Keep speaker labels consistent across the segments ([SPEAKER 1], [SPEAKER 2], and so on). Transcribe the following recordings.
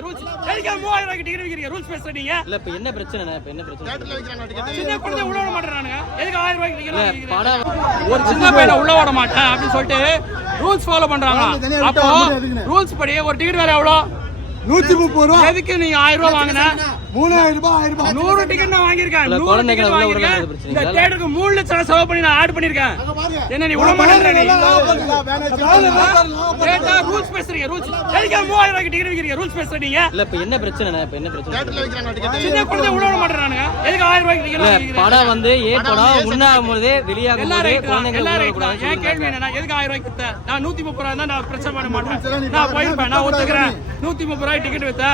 [SPEAKER 1] விக்கிறீங்க rules எதுக்கு மூவாயிரம் ரூபாய்க்கு டிக்கெட் விக்கிறீங்க? ரூல்ஸ் பேசுறீங்க
[SPEAKER 2] இல்ல இப்ப என்ன பிரச்சனை இப்ப என்ன பிரச்சனை
[SPEAKER 3] தேட்டர்ல வைக்கிறாங்க டிக்கெட்
[SPEAKER 1] சின்ன குழந்தை உள்ள விட மாட்டேறானுங்க. எதுக்கு ஆயிரம் ரூபாய்க்கு
[SPEAKER 2] இல்ல
[SPEAKER 1] விக்கிறீங்க
[SPEAKER 2] படம்
[SPEAKER 1] ஒரு சின்ன பையனை உள்ள விட மாட்டேன் அப்படின்னு சொல்லிட்டு ரூல்ஸ் ஃபாலோ பண்றாங்க அப்போ ரூல்ஸ் படி ஒரு டிக்கெட் வேற எவ்வளோ?
[SPEAKER 4] நூத்தி முப்பது ரூபா.
[SPEAKER 1] எதுக்கு நீங்க ஆயிரம் ரூபாய் வாங்கின?
[SPEAKER 4] மூணாயிரம் ரூபாய் ஆயிரம் ரூபாய்.
[SPEAKER 1] நூறு டிக்கெட் நான் வாங்கியிருக்கேன். நூறு டிக்கெட் இந்த. தேட்டருக்கு மூணு லட்சம் செலவு பண்ணி நான் ஆட் பண்ணிருக்கேன் என்ன நீ விட மாட்டேன் ரூல்ஸ் பேசுறீங்க ரூல்ஸ் எதுக்கு மூவாயிரம் ரூபாய்க்கு டிக்கெட் விக்கிறீங்க? ரூல்ஸ் பேசுறீங்க
[SPEAKER 2] இல்ல இப்ப என்ன பிரச்சனை இப்ப என்ன பிரச்சனை?
[SPEAKER 1] சின்ன குழந்தை விட மாட்டேறானுங்க. எதுக்கு ஆயிரம் ரூபாய்க்கு டிக்கெட்
[SPEAKER 2] படம் வந்து ஏ படம் உண்ணாகும் போதே வெளியாகும் போதே
[SPEAKER 1] எல்லாரும்
[SPEAKER 2] குழந்தைங்க
[SPEAKER 1] எல்லாரும் என் கேள்வி. என்னன்னா எதுக்கு ஆயிரம் ரூபாய்க்கு வித்த நான் நூத்தி முப்பது ரூபாய் தான் நான் பிரச்சனை பண்ண மாட்டேன். நான் போயிருப்பேன் நான் ஒத்துக்கிறேன். நூத்தி முப்பது ரூபாய் டிக்கெட் வித்த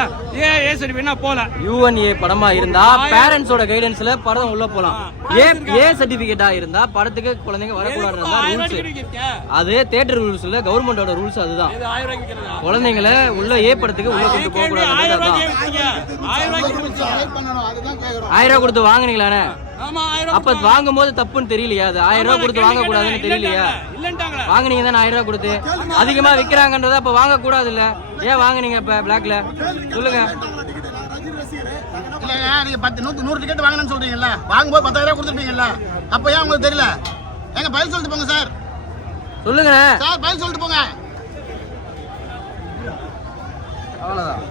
[SPEAKER 1] ஏ ஏ சர்டிஃபிகேட் நான் போல
[SPEAKER 2] யூஎன்ஏ படமா இருந்தா பேரண்ட்ஸோட கைடன்ஸ்ல படம் உள்ள போலாம். ஏ ஏ சர்டிபிகேட்டா இருந்தா படத்துக்கு குழந்தைங்க
[SPEAKER 1] ஆயிரம்
[SPEAKER 2] ரூல்ஸ் அது தியேட்டர் ரூல்ஸ் இல்ல கவர்மெண்டோட ரூல்ஸ் அதுதான். குழந்தைங்களை உள்ள ஏ படத்துக்கு உள்ள கொண்டு போக கூடாது
[SPEAKER 1] ஆயிரம்
[SPEAKER 2] ரூபாய் கொடுத்து வாங்குனீங்களானே அப்ப வாங்கும் போது தப்புன்னு தெரியலையா அது? ஆயிரம் ரூபாய் கொடுத்து வாங்க கூடாதுன்னு தெரியலையா? வாங்குனீங்க தானே ஆயிரம் ரூபாய் கொடுத்து அதிகமா விக்கிறாங்கன்றத அப்ப வாங்க கூடாது இல்ல ஏன் வாங்குனீங்க இப்ப பிளாக்ல சொல்லுங்க.
[SPEAKER 3] இல்லைங்க நீங்க பத்து நூத்தி நூறு டிக்கெட் வாங்கணும்னு சொல்றீங்கல்ல? வாங்கும்போது பத்தாயிரம் ரூபாய் கொடுத்துருப்பீங்கல்ல? அப்ப ஏன் உங்களுக்கு தெரியல? ஏங்க பதில் சொல்லிட்டு போங்க சார்.
[SPEAKER 2] சொல்லுங்க.
[SPEAKER 3] சார் பதில் சொல்லிட்டு போங்க.
[SPEAKER 2] அவ்வளவுதான்.